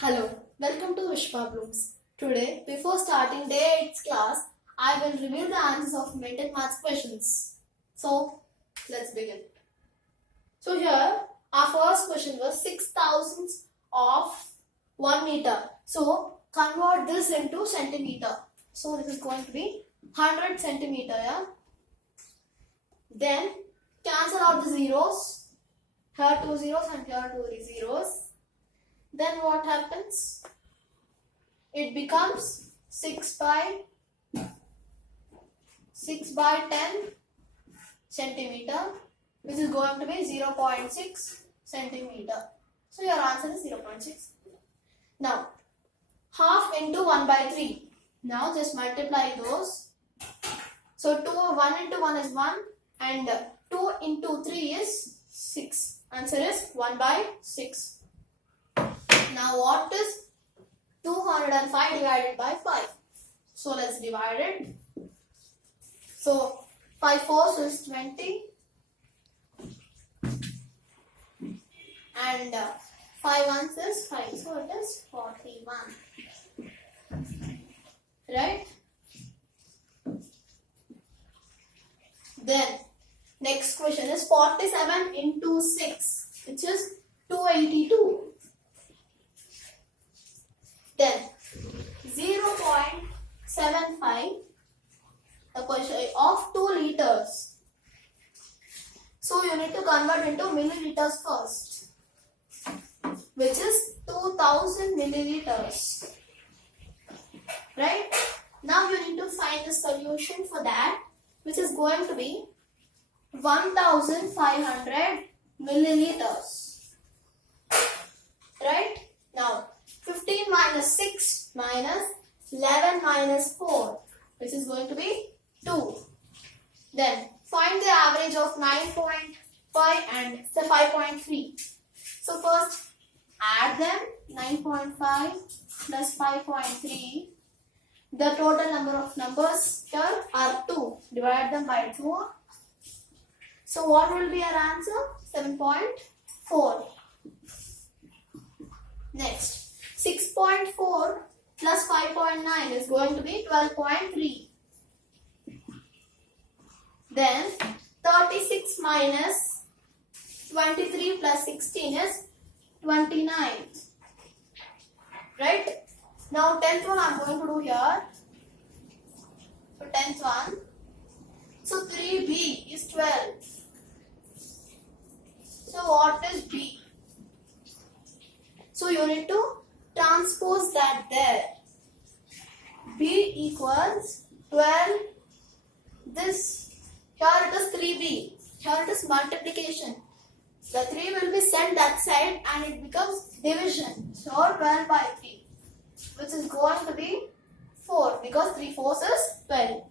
Hello, welcome to Vishwablooms. Today, before starting day 8's class, I will reveal the answers of mental maths questions. So, let's begin. So here, our first question was 6,000 of 1 meter. So, convert this into centimeter. So, this is going to be 100 centimeter, yeah? Then, cancel out the zeros. Here 2 zeros and here 2 zeros. Then what happens? It becomes 6 by 10 centimeter, which is going to be 0.6 centimeter. So your answer is 0.6. Now, half into 1 by 3. Now just multiply those. So 1 into 1 is 1 and 2 into 3 is 6. Answer is 1 by 6. Now what is 205 divided by 5? So let's divide it. So 5 fours is 20 and 5 ones is 5. So it is 41. Right? Then next question is 47 into 6, which is 282. Then 0.75 the question of 2 liters. So you need to convert into milliliters first, which is 2000 milliliters. Right? Now you need to find the solution for that, which is going to be 1500 milliliters. Right? Now 15 minus 6 minus 11 minus 4, which is going to be 2. Then find the average of 9.5 and 5.3. So first add them, 9.5 plus 5.3. The total number of numbers here are 2. Divide them by 2. So what will be our answer? 7.4. Next. 6.4 plus 5.9 is going to be 12.3. Then 36 minus 23 plus 16 is 29. Right? Now 10th one I am going to do here. So 10th one. So 3b is 12. So what is b? So you need to transpose that there. B equals 12. This, here it is 3b. Here it is multiplication. The 3 will be sent that side and it becomes division. So 12 by 3, which is going to be 4 because 3 fours is 12.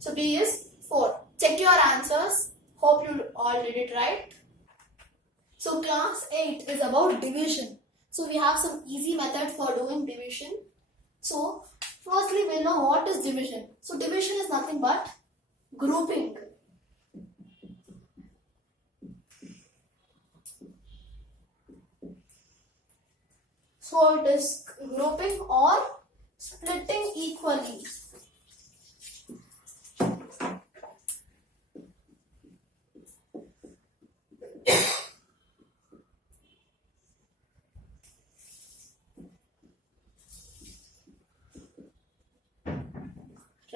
So B is 4. Check your answers. Hope you all did it right. So class 8 is about division. So we have some easy method for doing division. So firstly we'll know what is division. So division is nothing but grouping. So it is grouping or splitting equally.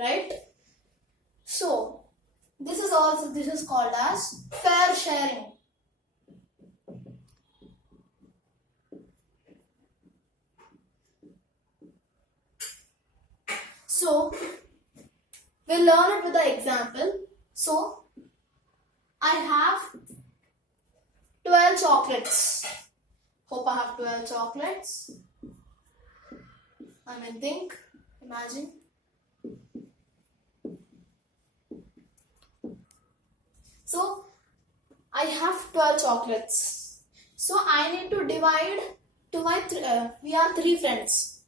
Right? So this is called as fair sharing. So we'll learn it with the example. So I have 12 chocolates. Hope I have 12 chocolates. Imagine. So I have 12 chocolates. So I need to divide to my, we are 3 friends.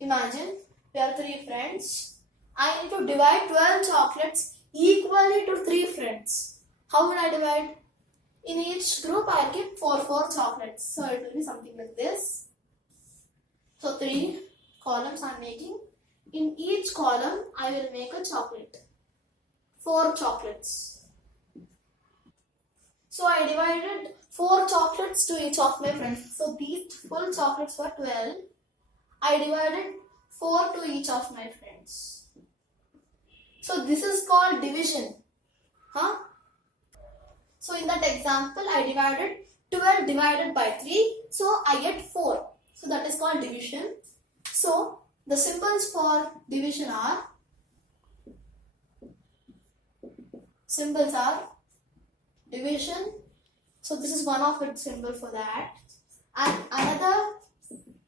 Imagine we are 3 friends. I need to divide 12 chocolates equally to 3 friends. How would I divide? In each group I keep 4 chocolates. So it will be something like this. So So 3 columns I am making. In each column I will make a chocolate. 4 chocolates. So I divided 4 chocolates to each of my friends. So these full chocolates were 12. I divided 4 to each of my friends. So this is called division. Huh? So in that example, I divided 12 divided by 3. So I get 4. So that is called division. So the symbols for division are division. So this is one of its symbol for that. And another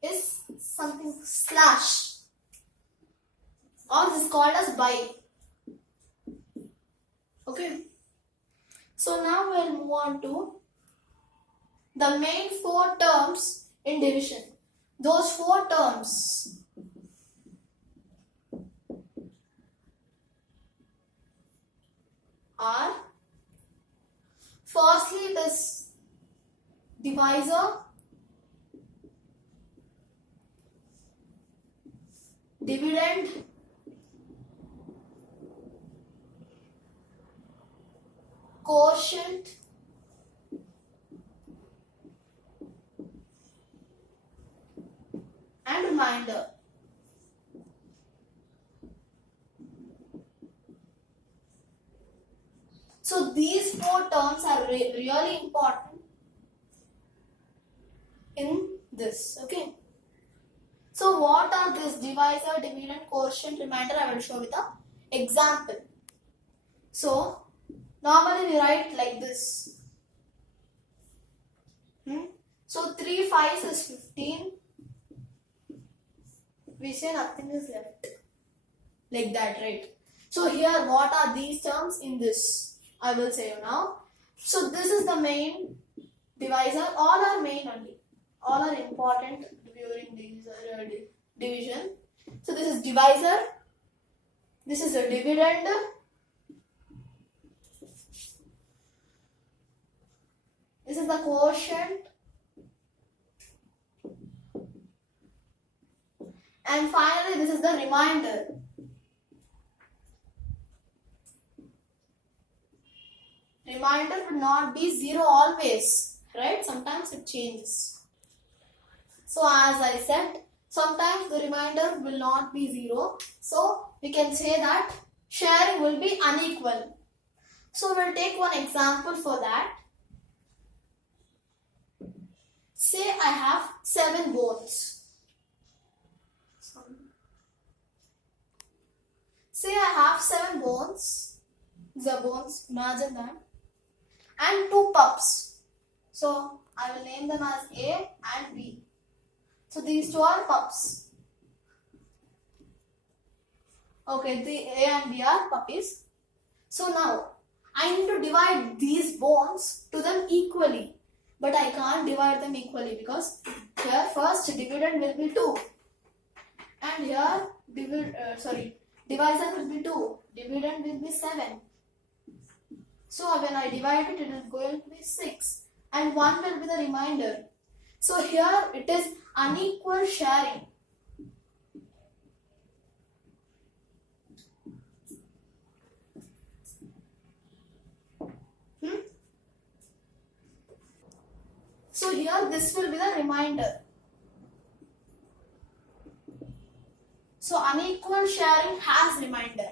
is something slash. Or this is called as by. Okay. So now we'll move on to the main 4 terms in division. Those 4 terms are, firstly it is divisor, dividend, quotient, and remainder. So these 4 terms are really important in this. Okay. So what are this divisor, dividend, quotient, remainder? I will show with an example. So normally we write like this. So 3 5s is 15. We say nothing is left. Like that, right? So here what are these terms in this? I will say you now. So this is the main divisor. All are main only. All are important during this division. So this is divisor. This is a dividend. This is the quotient. And finally this is the remainder. Remainder would not be 0 always, right? Sometimes it changes. So as I said, sometimes the remainder will not be 0. So we can say that sharing will be unequal. So we'll take one example for that. Say I have 7 bones. Say I have 7 bones. The bones, imagine that. And 2 pups. So I will name them as A and B. So these 2 are pups. Okay, the A and B are puppies. So now I need to divide these bones to them equally. But I can't divide them equally because here first dividend will be 2. And here divisor will be 2. Dividend will be 7. So when I divide it, it is going to be 6. And 1 will be the remainder. So here it is unequal sharing. So here this will be the remainder. So unequal sharing has remainder.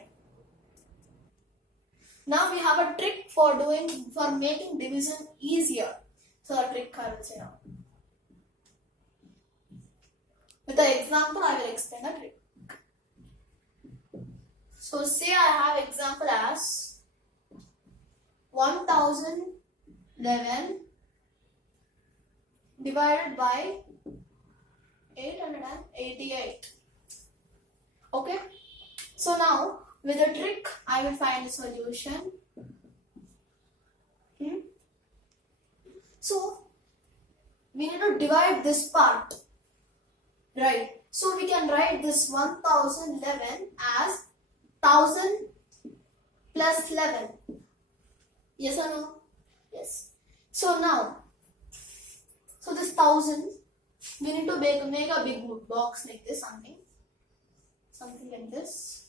Now we have a trick for making division easier. So a trick I will say now. With the example I will explain the trick. So say I have example as 1011 divided by 888. Okay. So now with a trick I will find a solution. So we need to divide this part. Right. So we can write this 1011 as 1000 plus 11. Yes or no? Yes. So now, so this 1000 we need to make a big box like this, something like this,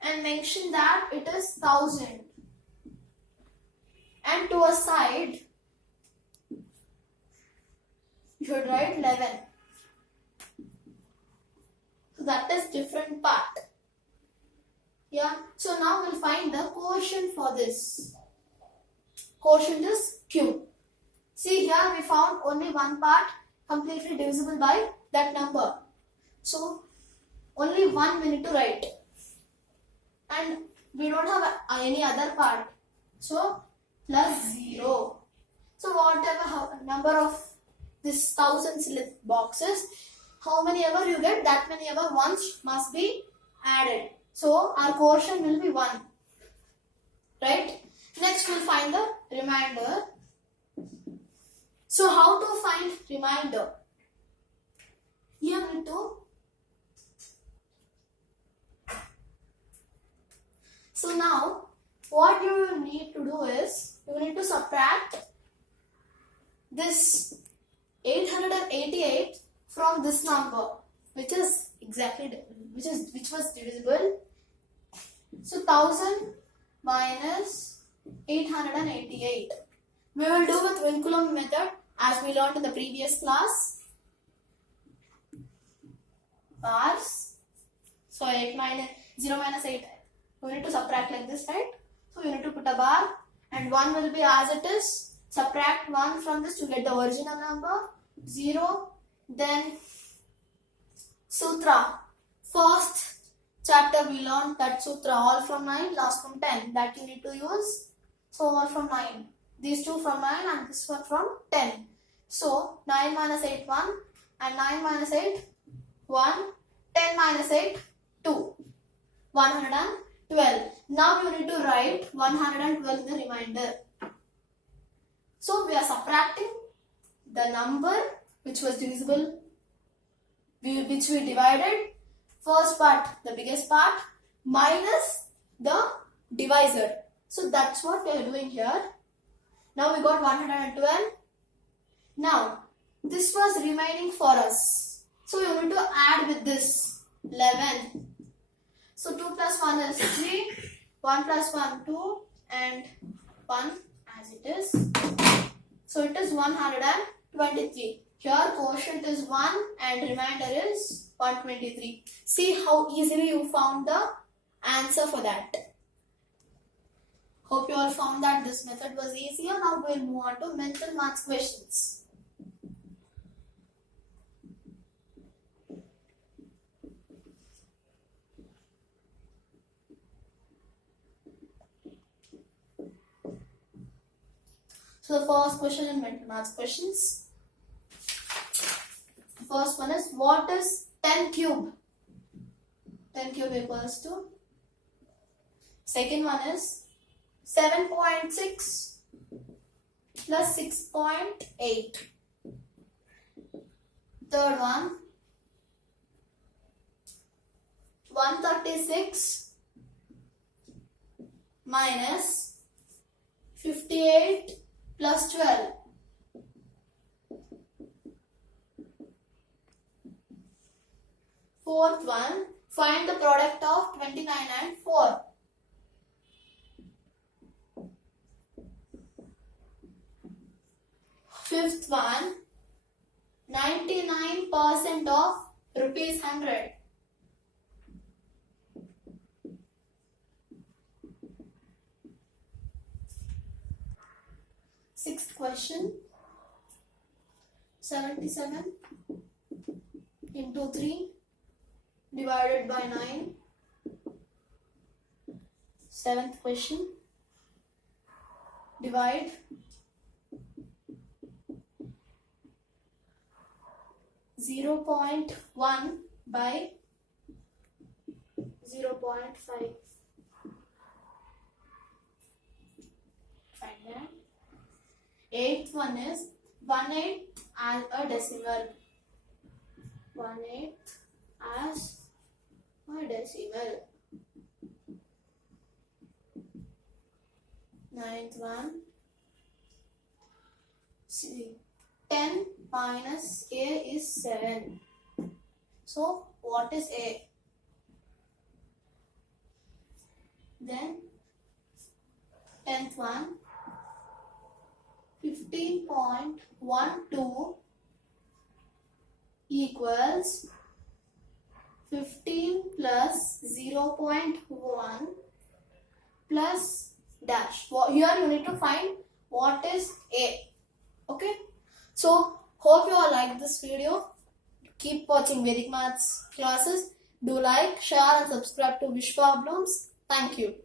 and mention that it is 1000, and to a side you should write 11. So that is different part. Yeah. So now we'll find the quotient for this. Quotient is cube. See here we found only one part completely divisible by that number. So only one we need to write. And we don't have any other part. So plus 0. So whatever number of this 1000 slip boxes, how many ever you get, that many ever ones must be added. So our quotient will be 1. Right? Next we'll find the remainder. So how to find remainder? Here we need to. So now what you need to do is you need to subtract this 888 from this number, which was divisible. So 1000 minus 888. We will do with Unequal method as we learned in the previous class. Bars. So 0 minus 8. We need to subtract like this, right? So you need to put a bar and 1 will be as it is. Subtract 1 from this to get the original number. 0. Then sutra. First chapter we learned that sutra, all from 9, last from 10. That you need to use. So all from 9. These two from 9 and this one from 10. So 9 minus 8, 1. And 9 minus 8, 1. 10 minus 8, 2. 112. Now you need to write 112 in the remainder. So we are subtracting the number which was divisible, which we divided. First part, the biggest part, minus the divisor. So that's what we are doing here. Now we got 112. Now this was remaining for us. So you need to add with this 11. So 2 plus 1 is 3. 1 plus 1, 2. And 1 as it is. So it is 123. Here quotient is 1 and remainder is 123. See how easily you found the answer for that. Hope you all found that this method was easier. Now we'll move on to mental maths questions. So the first question in mental maths questions. The first one is, what is 10 cube? 10 cube equals to. Second one is 7.6 plus 6.8. Third one, 136 minus 58 plus 12. Fourth one, find the product of 29 and 4. Fifth one, 99% of rupees 100. Sixth question, 77 into 3 divided by 9. Seventh question, divide 0.1 by 0.5. Find that. Eighth one is 1/8 as a decimal. 1/8 as a decimal. Ninth one. See, 10 minus A is 7. So what is A? Then 10th one, 15.12 equals 15 plus 0.1 plus dash. Here you need to find what is A. Okay. So hope you all like this video. Keep watching Vedic Maths classes. Do like, share and subscribe to Vishwablooms. Thank you.